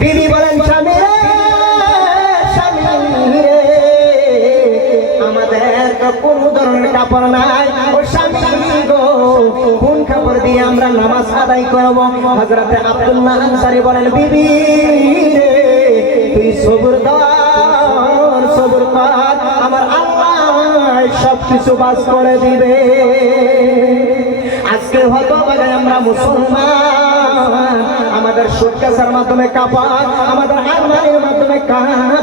বিবি বলেন স্বামী রে, স্বামী রে, আমাদের তো কোনো ধরনের কাপড় নাই, ও স্বামী গো কোন কাপড় দিয়ে আমরা নামাজ আদায় করব? হযরতে আব্দুল্লাহ আনসারী বলেন বিবি রে, তুই সবর কর, সবর কর, আমার আল্লাহ সব কিছু বাস করে দিবে। আজকে হয়তো আমরা মুসলমান, আমাদের সুটকেসের মাধ্যমে কাপড়, আমাদের আলমারির মাধ্যমে কাপড়,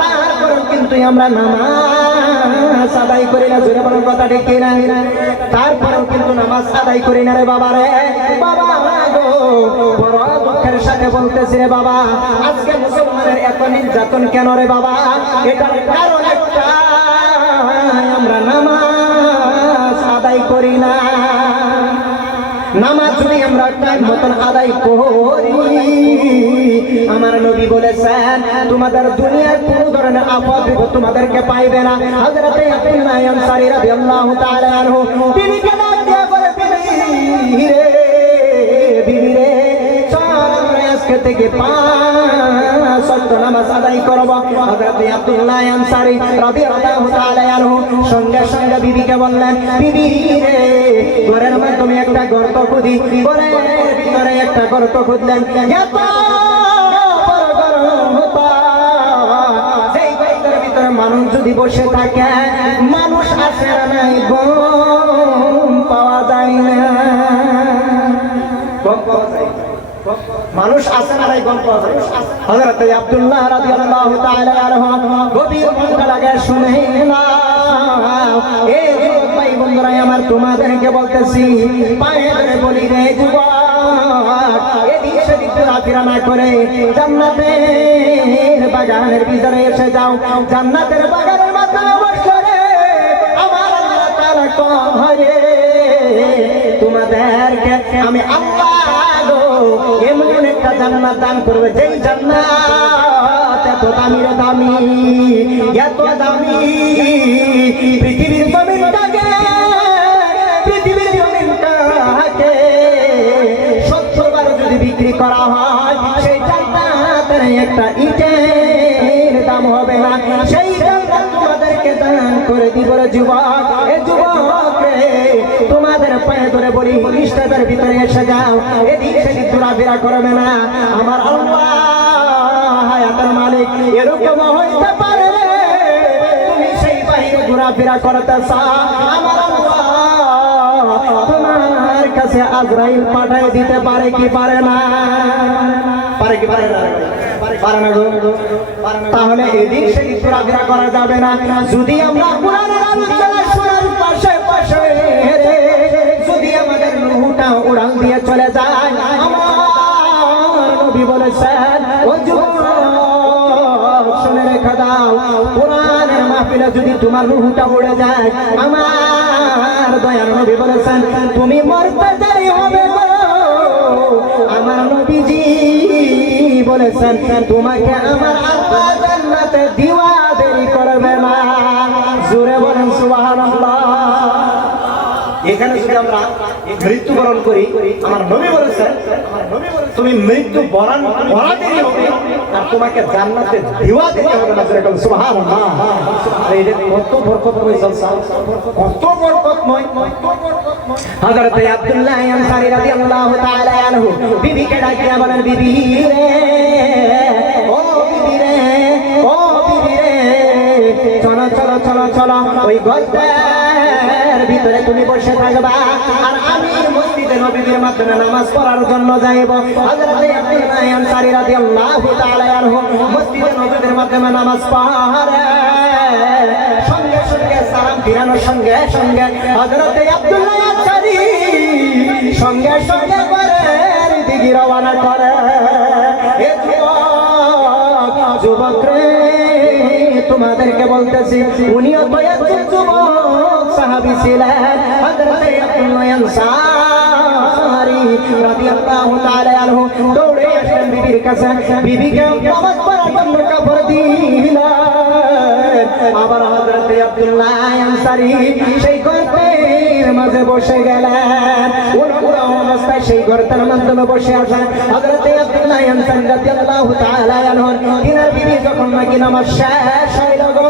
তারপরে কিন্তু আমরা নামাজ আদায় করি না। জোরে বলার কথা ঠিক কিনা? তারপরেও কিন্তু নামাজ আদায় করি না রে বাবা রে। বাবা গো, বড় দুঃখের সাথে বলতেছি রে বাবা, আজকে মুসলমানের এত নির্যাতন কেন রে বাবা? এটার কারণ একটা, আমরা নামাজ আদায় করি না। নামাজ যদি আমরা টাইম মতন আদায় করি, আমার নবী বলেছেন তোমাদের দুনিয়ার কোনো ধরনের আপদ বিপদ তোমাদেরকে পাইবে না। হযরতে আব্দুল্লাহ আনসারী রাদিয়াল্লাহু তাআলা আনহু বিবিকে ডাক দিয়ে বলে, বিবি রে, বিবি রে, চল আমরা আজকে থেকে 5 ওয়াক্ত নামাজ আদায় করব। হযরতে আব্দুল্লাহ আনসারী রাদিয়াল্লাহু তাআলা আনহু সঙ্গে সঙ্গে বিবিকে বললেন, বিবি রে, ঘরের মাধ্যমে একটা গর্ত খুঁদি, ঘরের ভিতরে একটা গর্ত খুঁজলেন। এত বড় গর্ত, সেই গর্তের ভিতরে মানুষ যদি বসে থাকে, মানুষ আসে না, নাই গম পাওয়া যায় না, গম পাওয়া যায় না, মানুষ আসে না, নাই গম পাওয়া যায় না। হযরতে আব্দুল্লাহ রাদিয়াল্লাহু তাআলা আনহু গভীর মনটা লাগে শুনে না। এই যুবক ভাই বন্ধুরা আমার, তোমাদেরকে বলতেছি, পায়ে ধরে বলি রে যুবক, এদিক সেদিক ঘোরাফেরা না করে জান্নাতের বাগানের ভিতরে এসে যাও। জান্নাতের বাগানের মাধ্যমে বসে রে আমার আল্লাহ তাআলা কয়, তোমাদেরকে আমি আল্লাহ গো এমন একটা জান্নাত দান করবে, যেই জান্নাত এত দামি রে দামি, এত দামি, পৃথিবীর জমিনটাকে, পৃথিবীর জমিনটাকে 70 বার যদি বিক্রি করা হয়, সেই জান্নাতের একটা ইটের দাম হবে না। সেই জান্নাত তোমাদেরকে দান করে দিব রে যুবক। এ যুবক রে, তোমাদের পায়ে ধরে বলি, ইস্তাদের ভিতরে এসে যাও, এদিক সেদিক ঘোরাফেরা করবে না। আমার আল্লাহ হায়াতের মালিক, এরকম হইতে পারে তুমি সেই বাইরে ঘোরাফেরা করতে চাও, আমার আল্লাহ তোমার কাছে আজরাইল পাঠিয়ে দিতে পারে কি পারে না? পারে কি পারে না? পারে না গো। তাহলে এদিক সেদিক ঘোরাফেরা করা যাবে না। যদি আমরা কোরআনের আলোচনা শোনার পাশে পাশে যদি আমাদের রূহটা উড়াল দিয়ে চলে যায়, আমার নবী বলেছেন, ও যুবক শুনে রেখে দাও, কোরআনের মাহফিলে যদি তোমার রূহটা উড়ে যায়, আমার দয়ার নবী বলেছেন তুমি মরতে দেরি হবে গো। আমার নবীজি বলেছেন তোমাকে আমার আল্লাহ জান্নাতে দিওয়া দেরি করবে না। জোরে বলেন সুবহানাল্লাহ। এখানে যদি আমরা মৃত্যুবরণ করি, আমার নবী বলেছেন তুমি মৃত্যু বরণ করা দেরি হবে আর তোমাকে জান্নাতে দিওয়া দিতে হবে না। সুবহানাল্লাহ। এটা কত বরকতময় জলসা, কত বরকতময়। হযরত আব্দুল্লাহ আনসারী রাদিয়াল্লাহু তাআলা আনহু বিবিকে ডাকিয়া বলেন, বিবি রে, ও বিবি রে, ও বিবি রে, চলো চলো চলো চলো, ওই গর্তের ভিতরে তুমি বসে থাকবা আর আমি মসজিদে নববীর মাধ্যমে নামাজ পড়ার জন্য যাইব। হযরত আব্দুল্লাহ আনসারী রাদিয়াল্লাহু তাআলা আনহু মসজিদে নববীর মাধ্যমে নামাজ পড়ে, সঙ্গে সঙ্গে সালাম ফিরানোর সঙ্গে সঙ্গে হযরত আব্দুল্লাহ আনসারী সঙ্গে সঙ্গে ঘরের দিকে রওনা করে। এ যুবক রে, তোমাদেরকে বলতেছি, উনিও তো একজন যুবক সাহাবী ছিলেন, হযরত আব্দুল্লাহ আনসারী রাদিয়াল্লাহু তাআলা আনহু দৌড়ে আসেন বিবির কাছে, বিবিকে নামাজ পড়ার জন্য কাপড় দিলেন। আবার হযরত আব্দুল্লাহ আনসারী সেই গর্তের মাঝে বসে গেলেন, উলঙ্গ অবস্থায় সেই গর্তের মাধ্যমে বসে আসেন। হযরত আব্দুল্লাহ আনসারী রাদিয়াল্লাহু তাআলা আনহু তিনার বিবি যখন নাকি নামাজ শেষ হইল গো,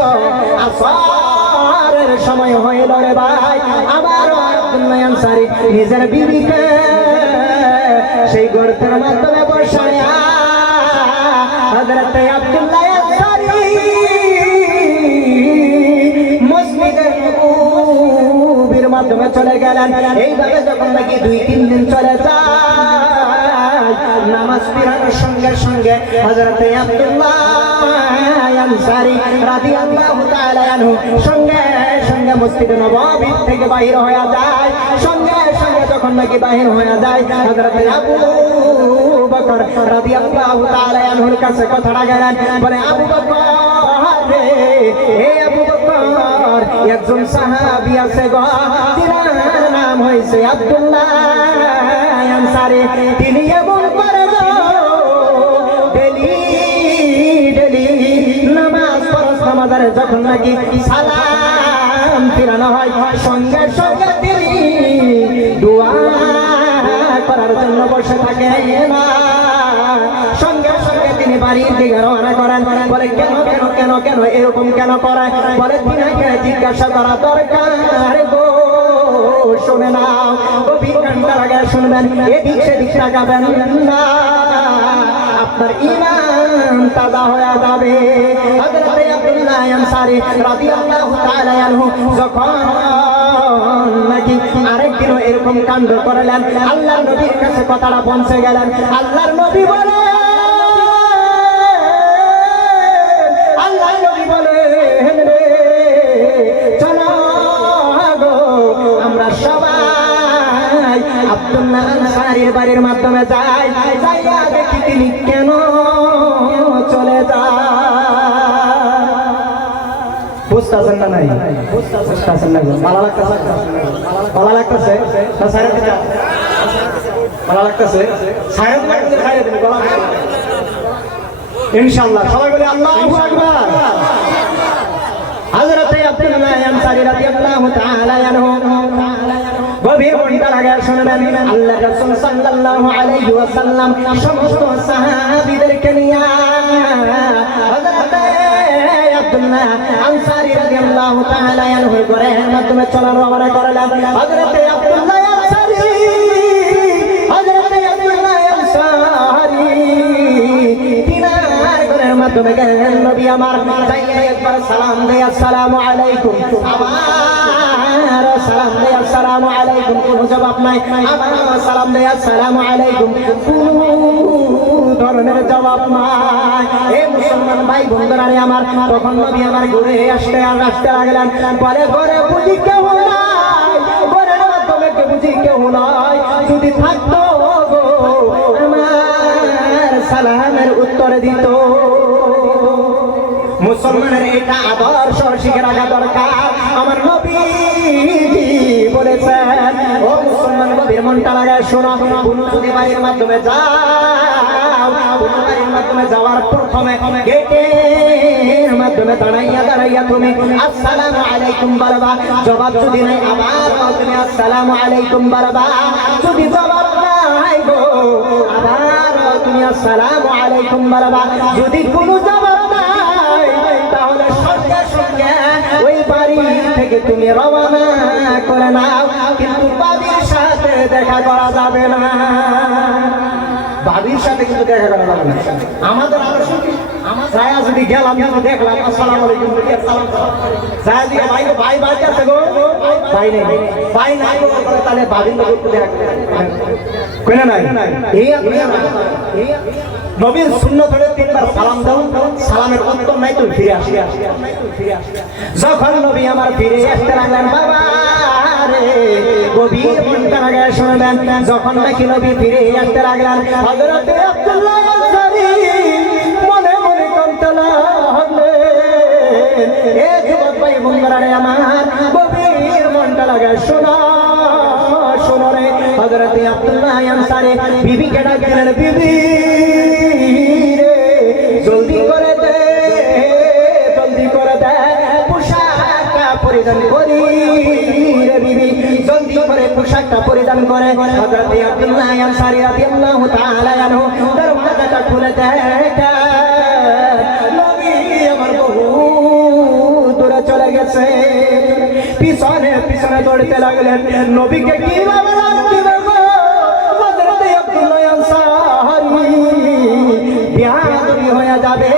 আসরের সময় হইল রে ভাই, আবার আব্দুল্লাহ আনসারী নিজের বিবিকে সেই গর্তের মাধ্যমে বসায়া হযরত আব্দুল্লাহ আনসারী মসজিদের নববীর মাধ্যমে চলে গেলেন। এইভাবে যখন নাকি 2-3 দিন চলে যায়, নামাজ পড়ানোর সঙ্গে সঙ্গে হযরত আব্দুল্লাহ আনসারী রাদিয়াল্লাহু তাআলা আনহু সঙ্গে সঙ্গে মসজিদে নববী থেকে বাহির হয়ে যায়। সঙ্গে সঙ্গে যখন নাকি বাহির হয়ে যায়, হযরত আবু বকর রাদিয়াল্লাহু তাআলা আনহুর কাছে কথাটা গেলেন, বলে আবু বকর রে, হে আবু বকর, একজন সাহাবী আছে গো, যার নাম হইছে আব্দুল্লাহ আনসারী, তিনি এমন করে ডেলি ডেলি নামাজ ফরজ নামাজের যখন নাকি সালাম ফিরানো হয়, সঙ্গে সঙ্গে তিনি দোয়া করার জন্য বসে থাকে না। সঙ্গে সঙ্গে তিনি বাড়ির দিকে রওনা করেন। বলে কেন কেন কেন কেন এরকম কেন করেন? বলে তিনাকে জিজ্ঞাসা করা দরকার গো, শুনে নাও, গভীর কান্ডার আগে শুনবেন, এদিক সেদিক তাকাবেন না, আপনার ঈমান তাজা হয়ে যাবে। হযরত আব্দুল্লাহ আনসারী রাদিয়াল্লাহু তাআলা আনহু যখন নাকি আরেকদিনও এরকম কাণ্ড করলেন, আল্লাহর নবীর কাছে কথাটা পৌঁছে গেলেন। আল্লাহর নবী বলে, আল্লাহর নবী বলে, চলো গো, আমরা সবাই আব্দুল্লাহ আনসারীর বাড়ির মাধ্যমে যাই, যাইয়া দেখি তিনি কেন চলে যায়। বুঝতেছেন না? নাই বুঝতেছেন না? ভালো লাগতেছে? ভালো লাগতেছে? ভালো লাগতেছে? ইনশাআল্লাহ সবাই বলে আল্লাহু আকবার। হযরত আব্দুল্লাহ আনসারী রাদিয়াল্লাহু তাআলা আনহু গভীর মনটা লাগায় শুনবেন, আল্লাহর রাসূল সাল্লাল্লাহু আলাইহি ওয়াসাল্লাম সমস্ত সাহাবীদেরকে নিয়ে হযরত আব্দুল্লাহ আনসারী রাদিয়াল্লাহু তাআলা আনহুর ঘরের মাধ্যমে চলার রওনা করলেন। হযরত আব্দুল্লাহ আনসারী তিনার ঘরের মাধ্যমে গেলেন। নবী আমার যাইয়া একবার সালাম দেয়, আসসালামু আলাইকুম, আবার সালাম দেয়, আসসালামু আলাইকুম, কোনো জবাব নাই, আবার সালাম দেয়, আসসালামু আলাইকুম, কোনো ধরনের জবাব নাই। এই মুসলমান ভাই বন্ধুরা আমার, তখন নবী আমার ঘুরে আসতে লাগলেন। বলে ঘরে বুঝি কেউ নাই, ঘরের মাধ্যমে বুঝি কেউ নাই, যদি থাকতো গো আমার সালামের উত্তর দিত। মুসলমানের এটা আদর্শ শিখে রাখা দরকার। আমার নবী বলেছেন, ও মুসলমান নবীর মনটা লাগায় শোনো, কোন যদি বাড়ির মাধ্যমে যাও, কোন বাড়ির মাধ্যমে যাওয়ার প্রথমে গেটের মাধ্যমে দাঁড়াইয়া তুমি আসসালামু আলাইকুম বলবা, জবাব যদি নাই আবার তুমি আসসালামু আলাইকুম বলবা, যদি জবাব নাই গো আবার তুমি আসসালামু আলাইকুম বলবা, যদি কোনো জবাব নাই তাহলে সঙ্গে সঙ্গে ওই বাড়ি থেকে তুমি রওনা করে নাও, কিন্তু বাড়ির সাথে দেখা করা যাবে না। বাড়ির সাথে কিন্তু দেখা করা যাবে না। আমাদের আদর্শ কি? ছায়া যদি গেলাম দেখলাম আসসালামু আলাইকুম, ছায়া দিয়ে ভাই ভাই বাড়ি আছে গো, ভাই নেই, ভাই নাই গো, তাহলে বাড়ির লোক দেখা কই না নাই। এই নবীর সুন্নাত হলে 3 বার সালাম দাও, সালামের উত্তর নাই তুমি ফিরে আসি। যখন নবী আমার ফিরে আসতে লাগলেন, বাবা রে গভীর মনটা লাগায় শুনবেন, যখন নাকি নবী ফিরে আসতে লাগলেন, হযরত আব্দুল্লাহ আনসারী মনে মনে কাঁদতে লাগলেন। এ যুবক ভাই বন্ধুরা আমার, গভীর মনটা লাগায় শোনো শোনো রে। হযরত আব্দুল্লাহ আনসারী বিবিকে ডাকলেন, বিবি জলদি করে দে, জলদি করে দে, পোশাকটা পরিধান করি রে বিবি, জলদি করে পোশাকটা পরিধান করে। হযরত আব্দুল্লাহ আনসারী রাদিয়াল্লাহু তাআলা আনহু দরওয়াজাটা খুলে দেখেন নবী আমার বহু দূরে চলে গেছে। পিছনে পিছনে দৌড়তে লাগলেন। নবীকে কিভাবে রাখবে গো? হযরতে আব্দুল্লাহ আনসারী বিয়াদবি হয়ে যাবে,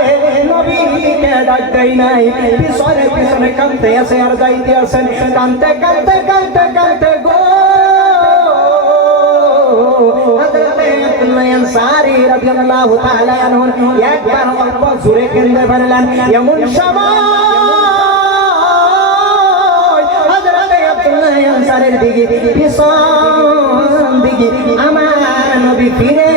নবীকে ডাক দেয় নাই। পিছনে পিছনে কাঁদতে আসে আর যাইতে আসেন, কাঁদতে কাঁদতে কাঁদতে কাঁদতে গো হযরতে আব্দুল্লাহ আনসারী রাদিয়াল্লাহু তাআলা আনহু একবার অল্প জোরে কেঁদে ফেললেন। এমন সময় হযরতে আব্দুল্লাহ আনসারীর দিকে পিছন দিকে আমার নবী ফিরে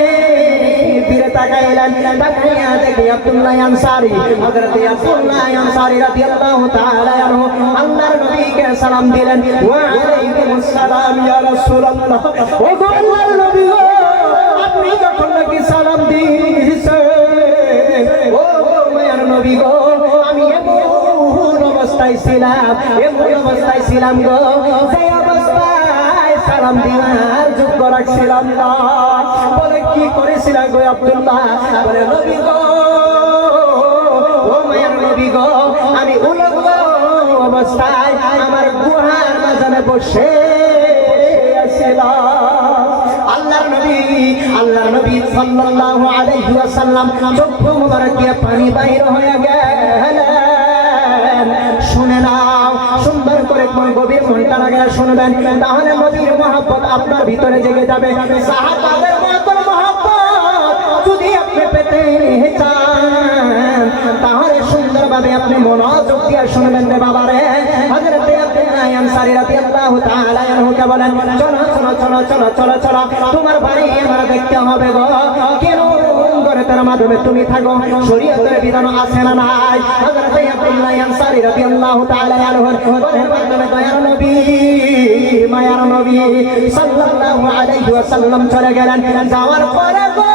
ফিরে তাকাইলেন। তাকাইয়া দেখে আব্দুল্লাহ আনসারী হযরতে আব্দুল্লাহ আনসারী রাদিয়াল্লাহু তাআলা আনহু আল্লাহর নবীকে সালাম দিলেন। ওয়া আলাইকুমুস সালাম ইয়া রাসূলুল্লাহ। ও গো আল্লাহর নবী গো, আপনি যখন নাকি সালাম দিয়েছেন, ও মায়ার নবী গো, আমি এমন অবস্থায় ছিলাম গো, যে অবস্থায় সালাম দেওয়ার যোগ্য রাখছিলাম না। বলে কি করেছিলাম গো আব্দুল্লাহ? বলে নবী গো, ও মায়ার নবী গো, আমি উলঙ্গ অবস্থায় আমার গুহার মাঝখানে বসে আছিলাম। আল্লাহর নবী সাল্লাল্লাহু আলাইহি ওয়াসাল্লাম চক্ষু মুবারক দিয়ে পানি বাইর হয়ে গেলেন। শুনে নাও, সুন্দর করে গভীর মনটা লাগায় শুনবেন, তাহলে নবীর মহব্বত আপনার ভিতরে জেগে যাবে। সাহাবাদের মতো মহব্বত যদি আপনি পেতে চান, তাহলে সুন্দরভাবে আপনি মনোযোগ দিয়ে শুনবেন রে বাবারে। হযরতে আব্দুল্লাহ আনসারী রাদিয়াল্লাহু তাআলা আনহুকে বলেন, চলো চলো চলো চলো চলো চলো, তোমার বাড়ি আমার দেখতে হবে গো। কেন করে তার মাধ্যমে তুমি থাকো, শরীয়তের বিধান আছে না নাই? হযরতে আব্দুল্লাহ আনসারী রাদিয়াল্লাহু তাআলা আনহুর মাধ্যমে দয়ার নবী মায়ার নবী সাল্লাল্লাহু আলাইহি ওয়াসাল্লাম চলে গেলেন। যাওয়ার পরে গো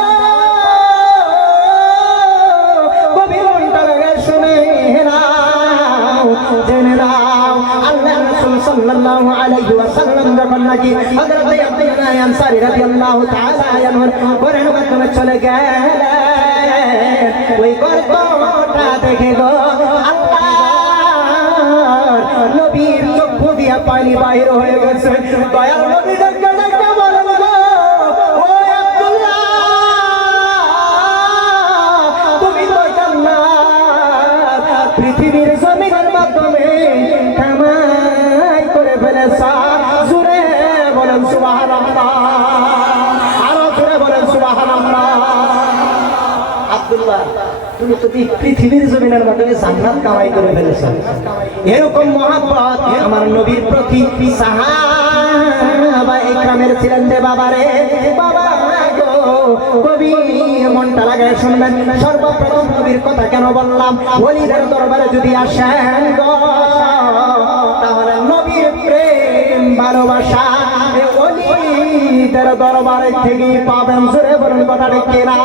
জেনে নাও, আল্লাহর রাসূল সাল্লাল্লাহু আলাইহি ওয়াসাল্লাম যখন নাকি হযরতে আব্দুল্লাহ আনসারী রাদিয়াল্লাহু তাআলা আনহুর ঘরের মাধ্যমে চলে গেলেন, ওই গর্তটা দেখে গো আল্লাহর নবীর চক্ষু দিয়ে পানি বাইর হয়ে গেছে। দয়াল নবী দেখে দেখে বলেন গো, ও আব্দুল্লাহ, তুমি তো জান্নাত পৃথিবীর জমিনের মাধ্যমে কামাই করে ফেলেছা। জোরে বলেন সুবহানাল্লাহ, আরো জোরে বলেন সুবহানাল্লাহ। আব্দুল্লাহ, তুমি তো পৃথিবীর জমিনের মাধ্যমে জান্নাত কামাই করে ফেলেছো। এরকম মহব্বত আমার নবীর প্রতি সাহাবা ইকরামের ছিলেন রে বাবারে। বাবা গো, কবি মনটা লাগায় শুনবেন। সর্বপ্রথম নবীর কথা কেন বললাম? ওলিদের দরবারে যদি আসেন গো, তাহলে নবীর প্রেম ভালোবাসা ওলিদের দরবারে থেকে পাবেন। জোরে বলুন কথাটা কিনা?